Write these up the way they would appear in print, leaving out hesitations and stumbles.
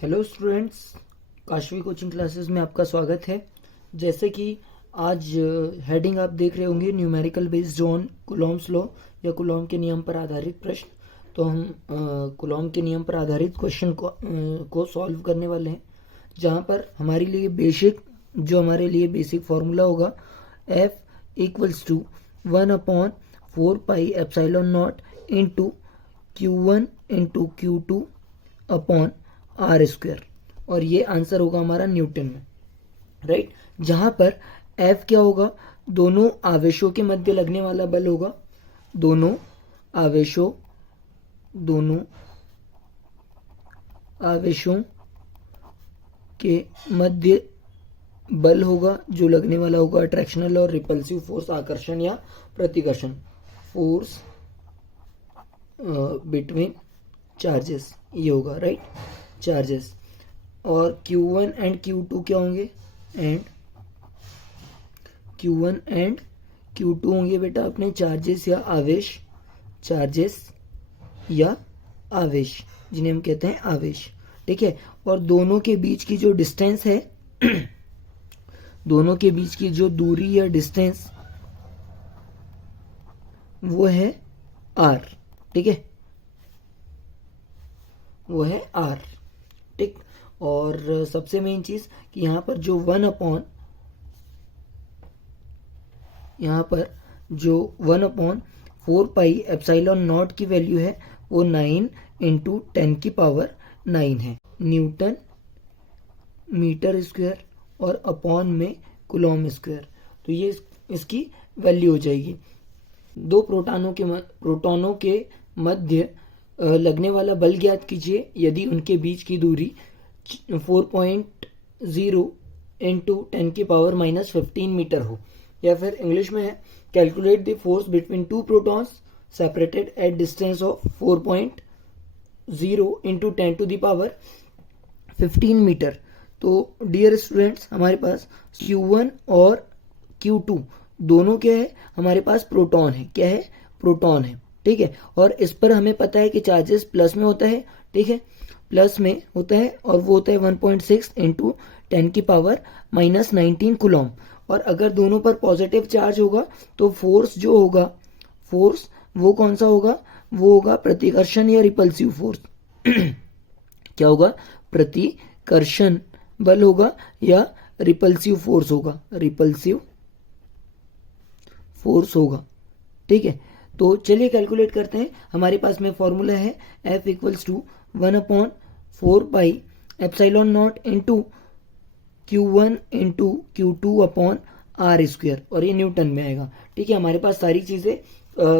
Hello students, Kashvi coaching classes में आपका स्वागत है। जैसे कि आज हेडिंग आप देख रहे होंगे numerical based on Coulomb's law या कुलॉम के नियम पर आधारित प्रश्न। तो हम कुलॉम के नियम पर आधारित क्वेश्चन को सॉल्व करने वाले हैं, जहाँ पर हमारे लिए बेसिक फार्मूला होगा F equals to 1/4πε0 into Q1 into Q2 upon R square, और ये आंसर होगा हमारा न्यूटन में, राइट। जहां पर F क्या होगा, दोनों आवेशों के मध्य लगने वाला बल होगा। दोनों आवेशों के मध्य बल होगा जो लगने वाला होगा अट्रैक्शनल और रिपल्सिव फोर्स, आकर्षण या प्रतिकर्षण, फोर्स बिटवीन चार्जेस, ये होगा, राइट, चार्जेस। और Q1 एंड Q2 क्या होंगे, एंड Q1 एंड Q2 होंगे बेटा अपने चार्जेस या आवेश, जिन्हें हम कहते हैं आवेश, ठीक है। और दोनों के बीच की जो डिस्टेंस है दोनों के बीच की जो दूरी या डिस्टेंस, वो है R, ठीक है, वो है R, ठीक। और सबसे मेन चीज कि यहाँ पर जो 1/4πε0 की वैल्यू है वो 9 इंटू 10⁻⁹ है, न्यूटन मीटर स्क्वायर और अपॉन में कूलॉम स्क्वायर। तो ये इसकी वैल्यू हो जाएगी। दो प्रोटॉनों के मध्य लगने वाला बल ज्ञात कीजिए यदि उनके बीच की दूरी 4.0 इंटू 10⁻⁻15 मीटर हो, या फिर इंग्लिश में है calculate the force between two protons separated at distance of 4.0 into 10⁻15 metre. तो डियर स्टूडेंट्स, हमारे पास Q1 और Q2 दोनों क्या है, हमारे पास प्रोटॉन है, क्या है, प्रोटॉन है, ठीक है। और इस पर हमें पता है कि चार्जेस प्लस में होता है, ठीक है, प्लस में होता है, और वो होता है 1.6 इंटू 10⁻⁻19 कूलॉम। और अगर दोनों पर पॉजिटिव चार्ज होगा तो फोर्स जो होगा, फोर्स वो कौन सा होगा, वो होगा प्रतिकर्षण या रिपल्सिव फोर्स क्या होगा, प्रतिकर्षण बल होगा या रिपल्सिव फोर्स होगा, रिपल्सिव फोर्स होगा, ठीक है। तो चलिए कैलकुलेट करते हैं। हमारे पास में फॉर्मूला है F equals to 1/4πε0 into Q1 into Q2 upon R square, और ये न्यूटन में आएगा, ठीक है। हमारे पास सारी चीज़ें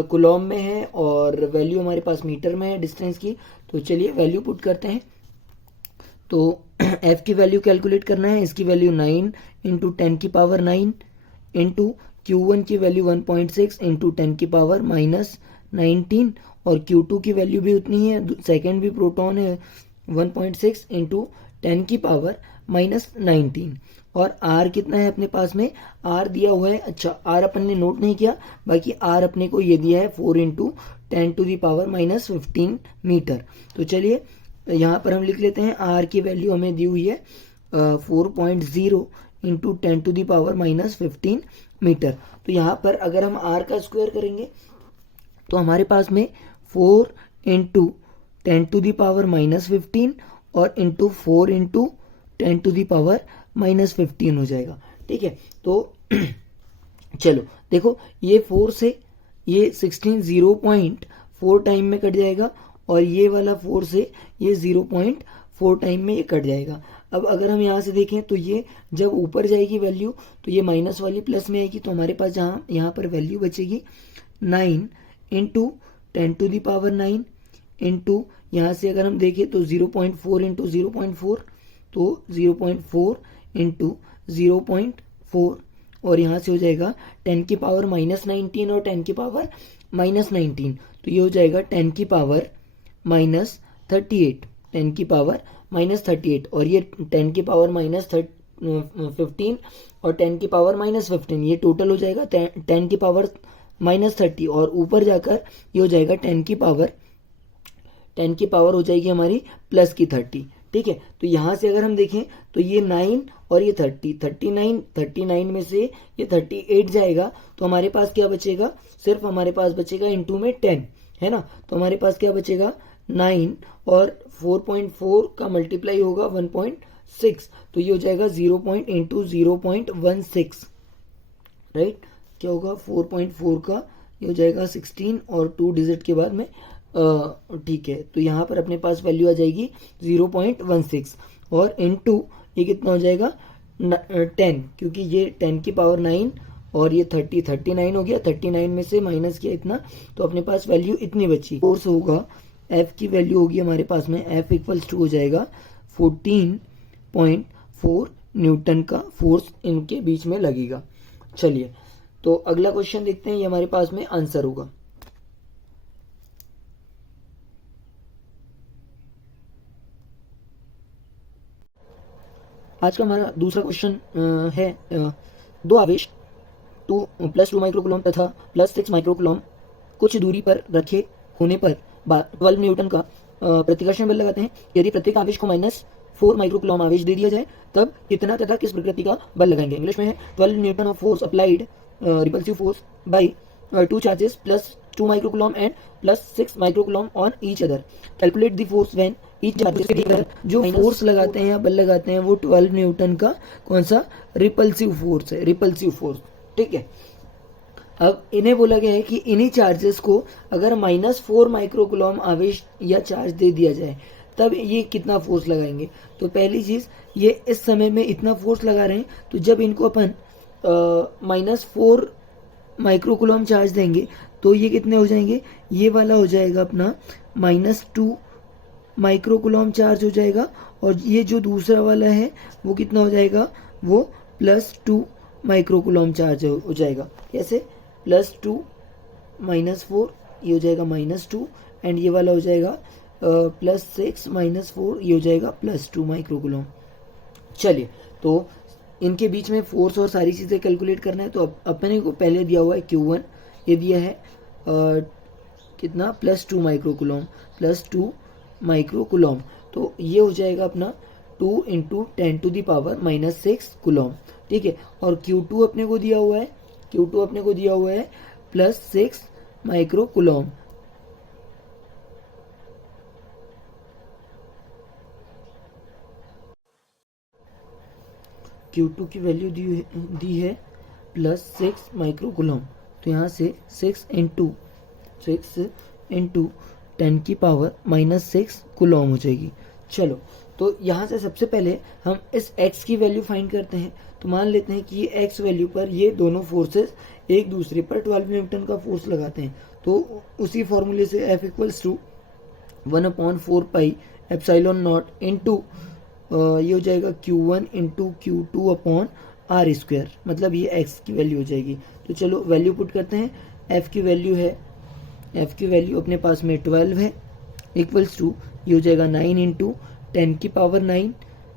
कूलॉम में है और वैल्यू हमारे पास मीटर में है डिस्टेंस की। तो चलिए वैल्यू पुट करते हैं। तो F की वैल्यू कैलकुलेट करना है, इसकी वैल्यू 9 इंटू 10⁻⁹ इंटू Q1 की वैल्यू 1.6 इंटू 10⁻⁻19, और Q2 की वैल्यू भी उतनी है, सेकेंड भी प्रोटॉन है, 1.6 इंटू 10⁻⁻19। और R कितना है अपने पास में, R दिया हुआ है, अच्छा R अपन ने नोट नहीं किया, बाकी R अपने को ये दिया है 4 इंटू 10⁻⁻15 मीटर। तो चलिए यहाँ पर हम लिख लेते हैं, R की वैल्यू हमें दी हुई है 4.0 इंटू 10⁻⁻15 मीटर। तो यहाँ पर अगर हम R का स्क्वायर करेंगे तो हमारे पास में 4 इंटू 10⁻⁻15 और इंटू 4 इंटू 10⁻⁻15 हो जाएगा, ठीक है। तो चलो देखो, ये 4 से ये 16 0.4 टाइम में कट जाएगा, और ये वाला 4 से ये 0.4 टाइम में ये कट जाएगा। अब अगर हम यहाँ से देखें तो ये जब ऊपर जाएगी वैल्यू तो ये माइनस वाली प्लस में आएगी, तो हमारे पास यहाँ पर वैल्यू बचेगी 9 इंटू 10⁻9 इंटू, यहाँ से अगर हम देखें तो 0.4 इंटू 0.4, तो 0.4 इंटू 0.4, और यहाँ से हो जाएगा 10⁻⁻19 और 10⁻⁻19, तो ये हो जाएगा 10⁻⁻38, 10⁻⁻38, और ये 10⁻⁻15 और 10⁻⁻15, ये टोटल हो जाएगा 10⁻⁻30, और ऊपर जाकर ये हो जाएगा 10 की पावर हो जाएगी हमारी प्लस की 30, ठीक है। तो यहाँ से अगर हम देखें तो ये 9 और ये 30, 39 में से ये 38 जाएगा, तो हमारे पास क्या बचेगा, सिर्फ हमारे पास बचेगा इनटू में 10, है ना। तो हमारे पास क्या बचेगा 9 और 4.4 का मल्टीप्लाई होगा 1.6, तो ये हो जाएगा 0 इंटू 0.16, राइट। क्या होगा 4.4 का ये हो जाएगा 16 और 2 डिजिट के बाद में, ठीक है। तो यहाँ पर अपने पास वैल्यू आ जाएगी 0.16 और इनटू ये कितना हो जाएगा 10, क्योंकि ये 10 की पावर 9 और ये 39 हो गया, 39 में से माइनस किया इतना, तो अपने पास वैल्यू इतनी बची। फोर्स होगा, एफ की वैल्यू होगी हमारे पास में, एफ इक्वल्स टू हो जाएगा 14.4 न्यूटन का फोर्स इनके बीच में लगेगा। चलिए तो अगला क्वेश्चन देखते हैं, ये हमारे पास में आंसर होगा। आज का हमारा दूसरा क्वेश्चन है, दो आवेश +2 माइक्रोकूलम तथा +6 माइक्रोकूलम कुछ दूरी पर रखे होने पर 12 न्यूटन का प्रतिकर्षण बल लगाते हैं। यदि प्रत्येक आवेश को -4 माइक्रोकूलम आवेश दे दिया जाए तब कितना तथा किस प्रकृति का बल लगाएंगे। इंग्लिश में है 12 Newton of force applied repulsive force by 2 charges +2 microcoulomb and +6 microcoulomb on each other. Calculate the force when each charges के देकर जो फोर्स लगाते हैं या बल लगाते हैं वो 12 न्यूटन का कौन सा रिपल्सिव फोर्स है, रिपल्सिव फोर्स, ठीक है। अब इन्हें बोला गया है कि इन्हीं चार्जेस को अगर -4 माइक्रोकूलम आवेश या चार्ज दे दिया जाए तब ये कितना फोर्स लगाएंगे। तो पहली चीज, ये इस समय में इतना फोर्स लगा रहे हैं, तो जब इनको अपन -4 माइक्रोकूलम चार्ज देंगे तो ये कितने हो जाएंगे, ये वाला हो जाएगा अपना -2 माइक्रोकूलम चार्ज हो जाएगा, और ये जो दूसरा वाला है वो कितना हो जाएगा, वो +2 माइक्रोकूलम चार्ज हो जाएगा। कैसे, +2 -4 ये हो जाएगा -2, एंड ये वाला हो जाएगा +6 -4 ये हो जाएगा +2 माइक्रोकूलम। चलिए तो इनके बीच में फोर्स और सारी चीज़ें कैलकुलेट करना है। तो अपने को पहले दिया हुआ है Q1, ये दिया है कितना +2 माइक्रोकूलम, +2 माइक्रोकूलम, तो ये हो जाएगा अपना 2 × 10⁻⁻6 कूलम, ठीक है। और Q2 अपने को दिया हुआ है, Q2 अपने को दिया हुआ है +6 माइक्रोकूलम। Q2 की वैल्यू दी है +6 माइक्रोकूलम, तो यहाँ से 6 × 10⁻⁻6 कूलम हो जाएगी। चलो तो यहाँ से सबसे पहले हम इस x की वैल्यू फाइंड करते हैं। तो मान लेते हैं कि ये x वैल्यू पर ये दोनों फोर्सेस एक दूसरे पर 12 न्यूटन का फोर्स लगाते हैं। तो उसी फॉर्मूले से F = 1/4 pi epsilon not into ये हो जाएगा Q1 × Q2/r², मतलब ये x की वैल्यू हो जाएगी। तो चलो वैल्यू पुट करते हैं। F की वैल्यू है, F की वैल्यू अपने पास में 12 है, = ये हो जाएगा 9 × 10⁻9।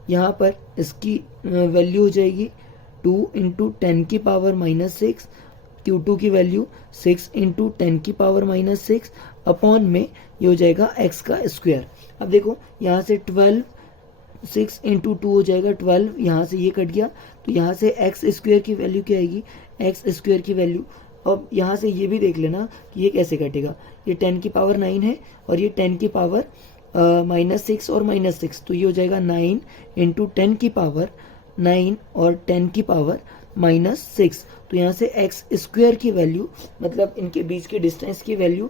यहाँ पर इसकी वैल्यू हो जाएगी 2 × 10⁻6, Q2 की वैल्यू 6 × 10⁻6 अपॉन में ये हो जाएगा x का स्क्वायर। अब देखो यहाँ से 12, 6 × 2 हो जाएगा 12, यहाँ से ये कट गया, तो यहाँ से x स्क्वायर की वैल्यू क्या आएगी, x स्क्वायर की वैल्यू। अब यहाँ से ये भी देख लेना कि ये कैसे कटेगा, ये 10⁻9 है और ये 10⁻6 और -6, तो ये हो जाएगा 9 × 10⁻9 और 10⁻6। तो यहाँ से x स्क्वायर की वैल्यू, मतलब इनके बीच के डिस्टेंस की वैल्यू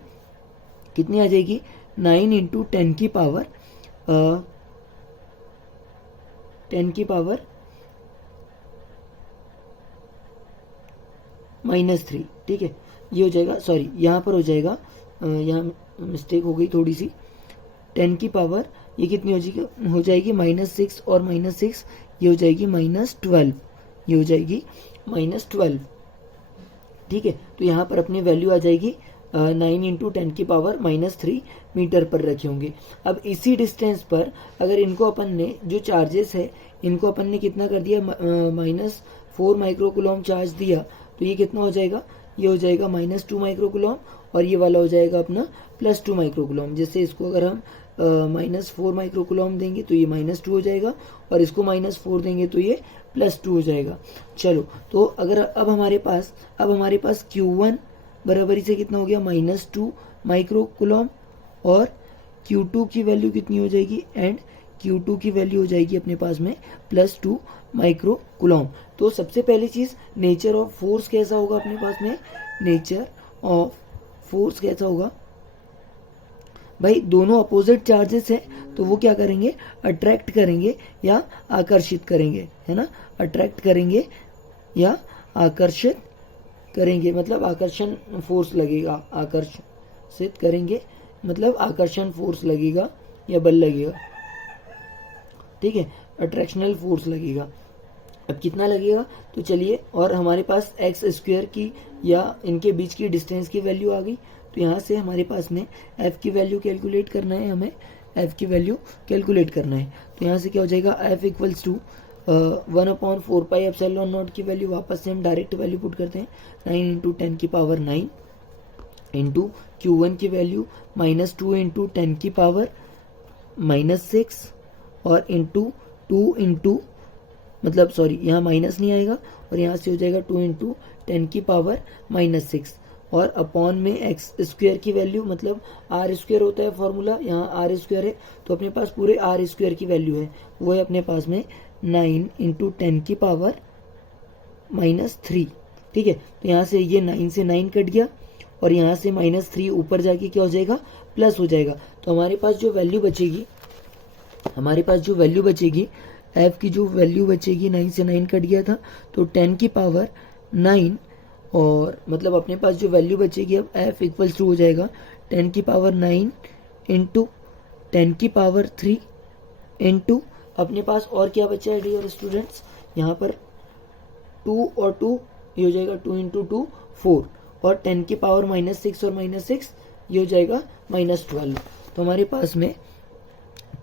कितनी आ जाएगी, 9 × 10⁻⁻3, ठीक है। ये हो जाएगा, सॉरी यहाँ पर हो जाएगा, यहाँ मिस्टेक हो गई थोड़ी सी, 10 की पावर ये कितनी हो जाएगी -6 और -6 ये हो जाएगी -12, ये हो जाएगी -12, ठीक है। तो यहाँ पर अपनी वैल्यू आ जाएगी 9 × 10⁻3 मीटर पर रखे होंगे। अब इसी डिस्टेंस पर अगर इनको अपन ने जो चार्जेस है इनको अपन ने कितना कर दिया, -4 माइक्रोकूलम चार्ज दिया, तो ये कितना हो जाएगा, ये हो जाएगा -2 माइक्रोकूलम और ये वाला हो जाएगा अपना +2 माइक्रोकूलम। जैसे इसको अगर हम -4 माइक्रोकुलॉम देंगे तो ये -2 हो जाएगा, और इसको -4 देंगे तो ये +2 हो जाएगा। चलो, तो अगर अब हमारे पास Q1 बराबरी से कितना हो गया, -2 माइक्रोकुलॉम, और Q2 की वैल्यू कितनी हो जाएगी, एंड Q2 की वैल्यू हो जाएगी अपने पास में +2 माइक्रोकुलॉम। तो सबसे पहली चीज़, नेचर ऑफ फोर्स कैसा होगा अपने पास में, नेचर ऑफ फोर्स कैसा होगा भाई, दोनों अपोजिट चार्जेस हैं तो वो क्या करेंगे, अट्रैक्ट करेंगे या आकर्षित करेंगे, है ना, अट्रैक्ट करेंगे या आकर्षित करेंगे, मतलब आकर्षण फोर्स लगेगा, आकर्षित करेंगे मतलब आकर्षण फोर्स लगेगा या बल लगेगा, ठीक है, अट्रैक्शनल फोर्स लगेगा। अब कितना लगेगा, तो चलिए, और हमारे पास एक्स स्क्वायर की या इनके बीच की डिस्टेंस की वैल्यू आ गई, तो यहाँ से हमारे पास में एफ की वैल्यू कैलकुलेट करना है, हमें एफ की वैल्यू कैलकुलेट करना है। तो यहाँ से क्या हो जाएगा, एफ इक्वल्स टू 1/4πε0 की वैल्यू, वापस से हम डायरेक्ट वैल्यू पुट करते हैं, 9 × 10⁻9 इंटू Q1 की वैल्यू -2 × 10⁻6 और इंटू 2 इंटू, मतलब सॉरी यहाँ माइनस नहीं आएगा, और यहाँ से हो जाएगा 2 × 10⁻6 और अपॉन में एक्स स्क्वायर की वैल्यू, मतलब आर स्क्वायर होता है फॉर्मूला, यहाँ आर स्क्वायर है तो अपने पास पूरे आर स्क्वायर की वैल्यू है, वो है अपने पास में 9 × 10⁻3, ठीक है। तो यहाँ से ये 9 से 9 कट गया, और यहाँ से -3 ऊपर जाके क्या हो जाएगा, प्लस हो जाएगा। तो हमारे पास जो वैल्यू बचेगी, एफ की जो वैल्यू बचेगी, 9 से 9 कट गया था तो 10⁻9, और मतलब अपने पास जो वैल्यू बचेगी अब एफ इक्वल्स टू हो जाएगा 10⁻9 इंटू 10⁻3 इंटू, अपने पास और क्या बचा है डियर स्टूडेंट्स, यहाँ पर 2 और 2 ये हो जाएगा 2 × 2 4, और 10⁻6 और -6 ये हो जाएगा -12। तो हमारे पास में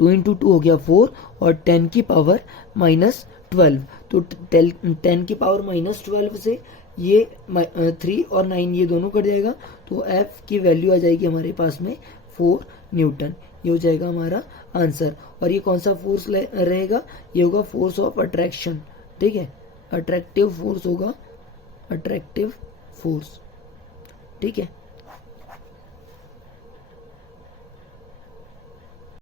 2 × 2 हो गया 4 और 10⁻12, तो 10⁻12 से ये 3 और 9 ये दोनों कट जाएगा, तो एफ की वैल्यू आ जाएगी हमारे पास में 4 न्यूटन, ये हो जाएगा हमारा आंसर। और ये कौन सा फोर्स रहेगा, ये होगा फोर्स ऑफ अट्रैक्शन, ठीक है, अट्रैक्टिव फोर्स होगा, अट्रैक्टिव फोर्स, ठीक है।